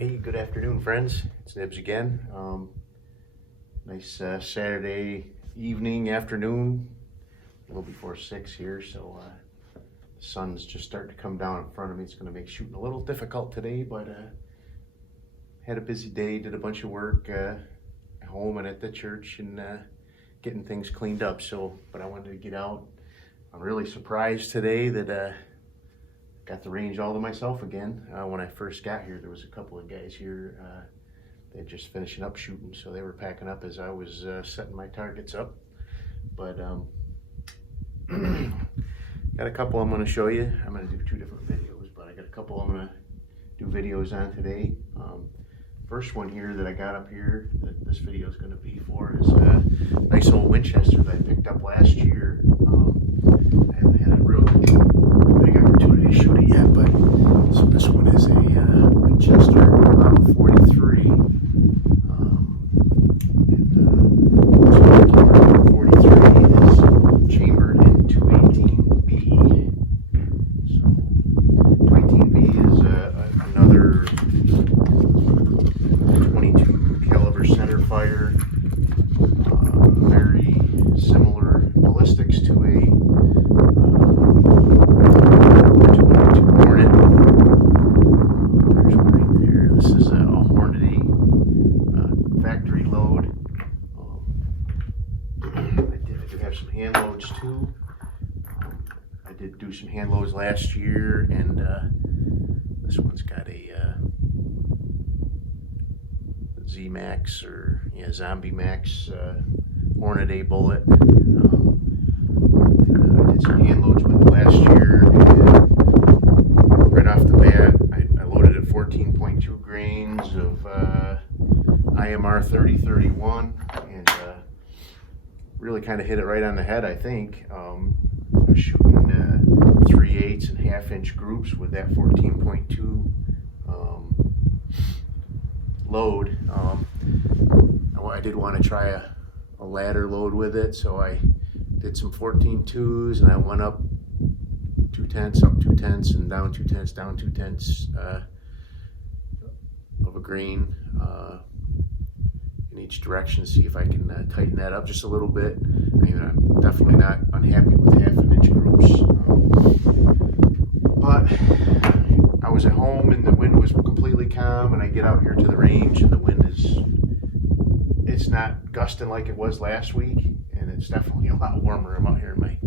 Hey, good afternoon, friends. It's Nibs again. Nice Saturday evening, afternoon, a little before 6 here, so the sun's just starting to come down in front of me. It's going to make shooting a little difficult today, but had a busy day, did a bunch of work at home and at the church and getting things cleaned up. But I wanted to get out. I'm really surprised today that got the range all to myself again. When I first got here, there was a couple of guys here. They're just finishing up shooting, so they were packing up as I was setting my targets up. But got a couple I'm going to show you. I'm going to do two different videos, but I got a couple I'm going to do videos on today. First one here that I got up here that this video is going to be for is a nice old Winchester that I picked up last year. I haven't had a real big opportunity to shoot it yet, but so this one is a Winchester Model 43. This particular 43 is chambered in 218B. So 218B is another 22 caliber center fire, very similar ballistics to a 22 Hornet. There's one right there. This is a Hornady factory load. I do have some hand loads too. I did do some hand loads last year, and this one's got a Z-Max or Zombie Max Hornady bullet. I did some hand loads with it last year, and right off the bat, I loaded at 14.2 grains of IMR 3031, and really kind of hit it right on the head, I think. I was shooting 3/8 and half-inch groups with that 14.2 load. I did want to try a ladder load with it, so I did some 14.2s, and I went up 2/10, up 2/10, and down 2/10, down 2/10 of a grain in each direction to see if I can tighten that up just a little bit. I mean, I'm definitely not unhappy with half-inch groups, but I was at home and the wind was completely calm, and I get out here to the range and the wind it's not gusting like it was last week, and it's definitely a lot warmer. I'm out here in my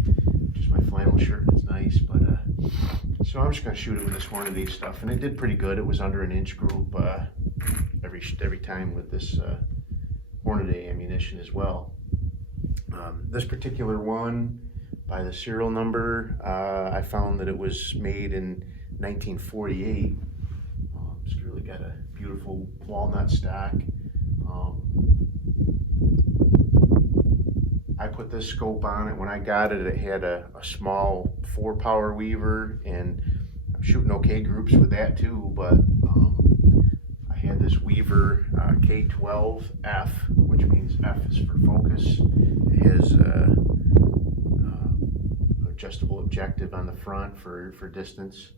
flannel shirt. It's nice, but so I'm just gonna shoot it with this Hornady stuff, and it did pretty good. It was under an inch group every time with this Hornady ammunition as well. This particular one, by the serial number, I found that it was made in 1948. It's really got a beautiful walnut stock. I put this scope on it. When I got it, it had a small 4-power weaver, and I'm shooting okay groups with that too, but I had this weaver K12F, which means F is for focus. It has adjustable objective on the front for distance,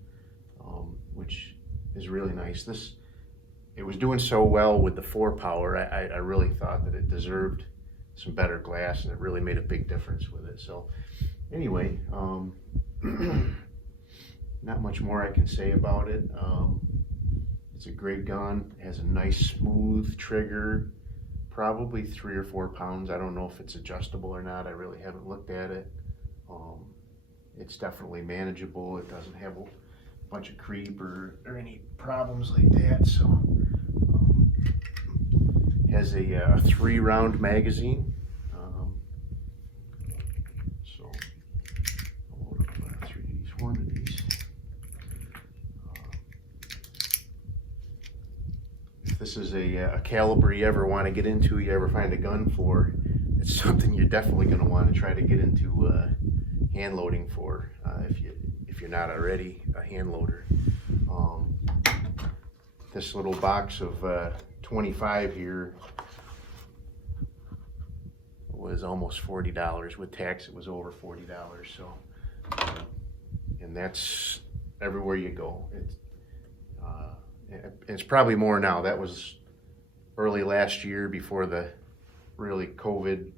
which is really nice. It was doing so well with the 4-power, I really thought that it deserved some better glass, and it really made a big difference with it. So anyway, not much more I can say about it. It's a great gun. It has a nice smooth trigger, probably 3 or 4 pounds. I don't know if it's adjustable or not. I really haven't looked at it. It's definitely manageable. It doesn't have a bunch of creep or any problems like that. So has a 3-round magazine. So I'll load up 3 of these Hornadys. If this is a caliber you ever want to get into, you ever find a gun for, it's something you're definitely going to want to try to get into hand loading for, if you're not already a hand loader. This little box of 25 here was almost $40. With tax, it was over $40. So, and that's everywhere you go. It's probably more now. That was early last year before the really COVID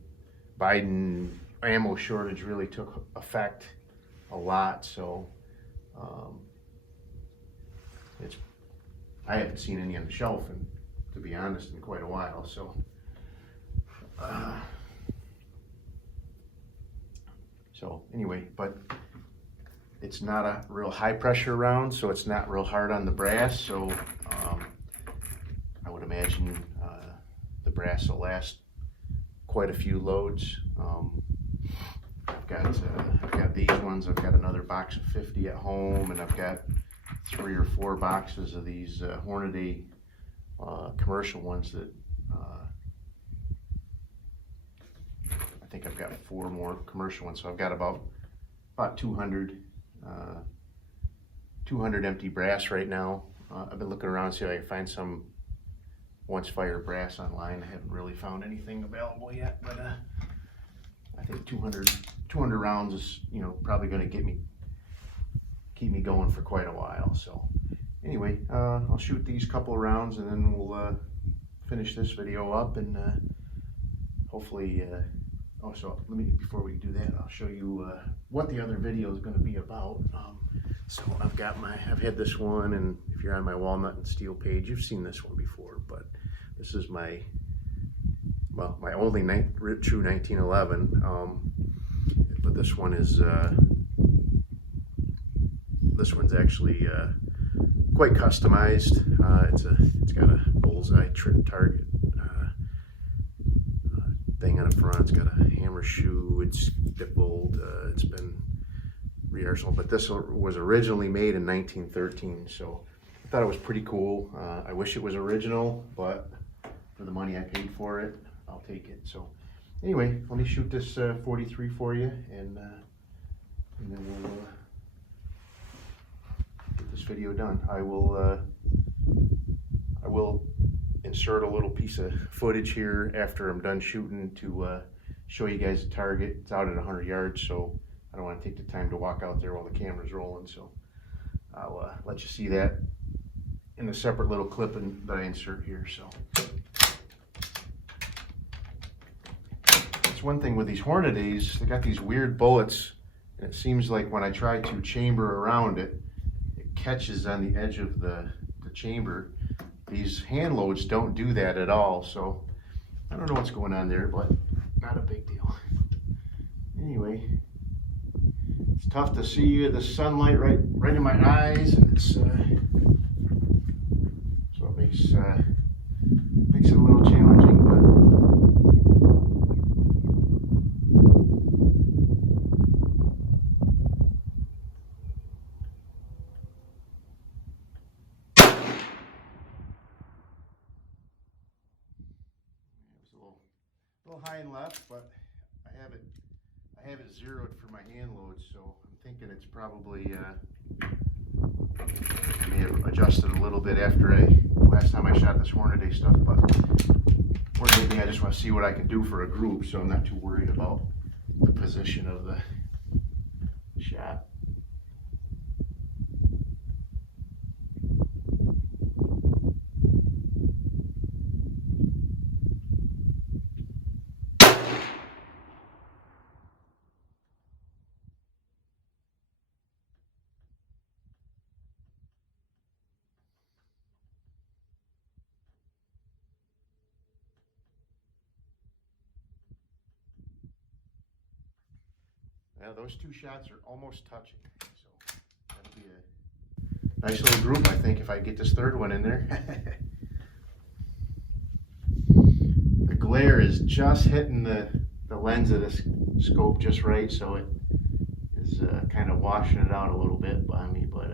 Biden ammo shortage really took effect a lot. So I haven't seen any on the shelf, and to be honest, in quite a while. So anyway, but it's not a real high pressure round, so it's not real hard on the brass. So I would imagine the brass will last quite a few loads. I've got these ones. I've got another box of 50 at home, and I've got 3 or 4 boxes of these Hornady commercial ones that I think I've got 4 more commercial ones. So I've got about 200 empty brass right now. I've been looking around to see if I can find some once fire brass online. I haven't really found anything available yet, but I think 200 rounds is, you know, probably going to keep me going for quite a while. So anyway, I'll shoot these couple of rounds and then we'll finish this video up, and hopefully so let me, before we do that, I'll show you what the other video is going to be about. So I've had this one, and if you're on my walnut and steel page, you've seen this one before, but this is my only true 1911. But this one's actually quite customized. It's got a bullseye trip target thing on the front. It's got a hammer shoe. It's stippled. It's been rearsenaled, but this was originally made in 1913. So I thought it was pretty cool. I wish it was original, but for the money I paid for it, I'll take it. So anyway, let me shoot this 43 for you, and then we'll get this video done. I will insert a little piece of footage here after I'm done shooting to show you guys the target. It's out at 100 yards, so I don't want to take the time to walk out there while the camera's rolling. So I'll let you see that in a separate little clip that I insert here. So that's one thing with these Hornadys. They got these weird bullets, and it seems like when I try to chamber around it, it catches on the edge of the chamber. These hand loads don't do that at all, so I don't know what's going on there, but not a big deal. Anyway, it's tough to see the sunlight right in my eyes, and it's so it makes it a little challenging, but a little high and left, but I have it zeroed for my hand loads, so I'm thinking it's probably I may have adjusted a little bit after last time I shot this Hornady stuff, but or maybe I just want to see what I can do for a group, so I'm not too worried about the position of the shot. Yeah, those 2 shots are almost touching, so that'll be a nice little group, I think, if I get this 3rd one in there. The glare is just hitting the lens of this scope just right, so it is kind of washing it out a little bit by me, but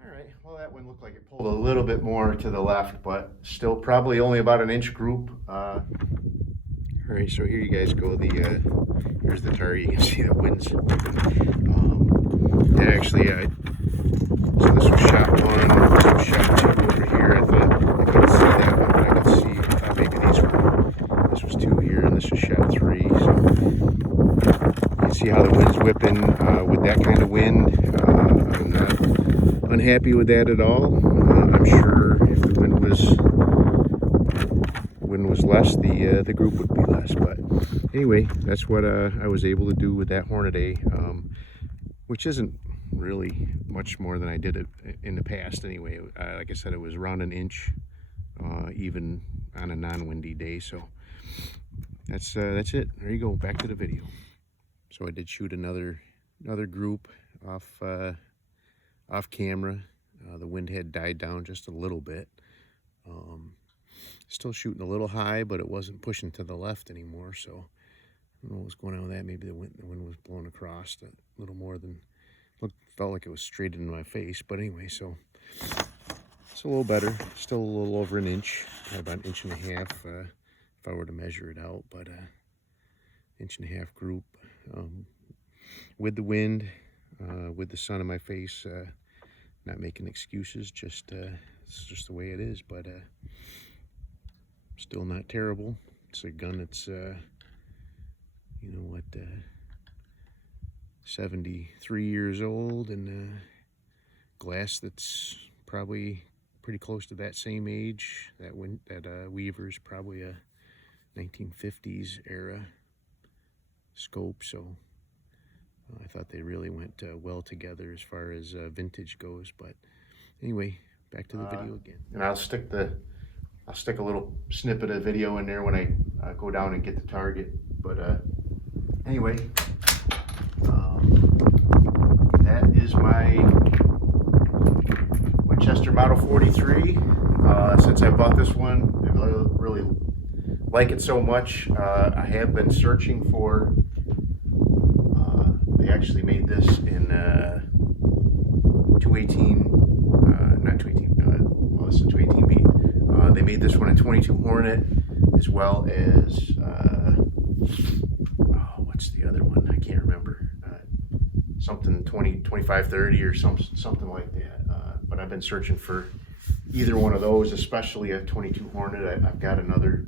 all right, well, that one looked like it pulled a little bit more to the left, but still probably only about an inch group. All right, so here you guys go. Here's the target. You can see the winds. Yeah, actually, so this was shot 1. This was shot 2 over here. I couldn't see that one, but I could see. I thought maybe this was 2 here, and this was shot 3. So you can see how the wind's whipping with that kind of wind. I'm not unhappy with that at all. I'm sure if the wind was less, the group would be less. But anyway, that's what I was able to do with that Hornady, which isn't really much more than I did it in the past. Anyway, like I said, it was around an inch, even on a non-windy day. So that's it. There you go. Back to the video. So I did shoot another group off camera. The wind had died down just a little bit. Still shooting a little high, but it wasn't pushing to the left anymore. So I don't know what was going on with that. Maybe the wind was blowing across a little more than felt like it was straight into my face. But anyway, so it's a little better. Still a little over an inch, about an inch and a half if I were to measure it out. But inch and a half group with the wind, with the sun in my face. Not making excuses, just it's just the way it is. But still not terrible. It's a gun that's you know what, 73 years old, and glass that's probably pretty close to that same age. That Weaver's probably a 1950s era scope, so I thought they really went well together as far as vintage goes. But anyway, back to the video again. And I'll stick a little snippet of video in there when I go down and get the target. But anyway, that is my Winchester Model 43. Since I bought this one, I really like it so much. I have been searching for. They actually made this in 218, not 218. Well, this is 218B. They made this one in 22 Hornet, as well as what's the other one? I can't remember. Something 2530 or something like that. But I've been searching for either one of those, especially a 22 Hornet. I've got another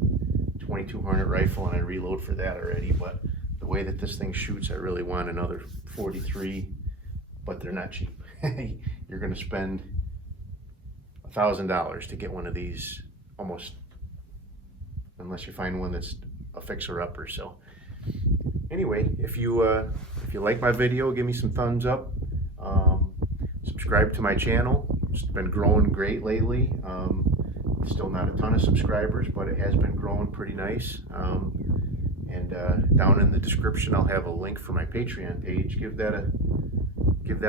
22 Hornet rifle, and I reload for that already. But the way that this thing shoots, I really want another 43. But they're not cheap. You're going to spend $1,000 to get one of these, almost, unless you find one that's a fixer-upper. So anyway, if you like my video, give me some thumbs up. Subscribe to my channel. It's been growing great lately. Still not a ton of subscribers, but it has been growing pretty nice. And down in the description, I'll have a link for my Patreon page. Give that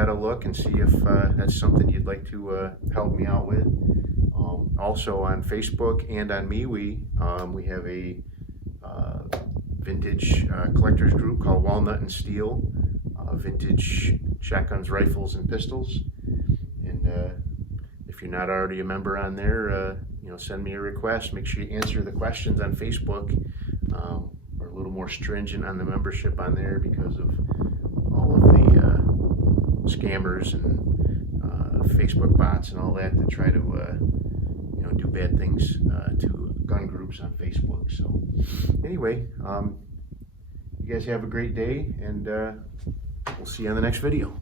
a look and see if that's something you'd like to help me out with. Also on Facebook and on MeWe, we have a vintage collectors group called Walnut and Steel, vintage shotguns, rifles, and pistols. And if you're not already a member on there, send me a request. Make sure you answer the questions on Facebook. We're a little more stringent on the membership on there because of all of the scammers and Facebook bots and all that try to do bad things to gun groups on Facebook. So anyway, you guys have a great day, and we'll see you on the next video.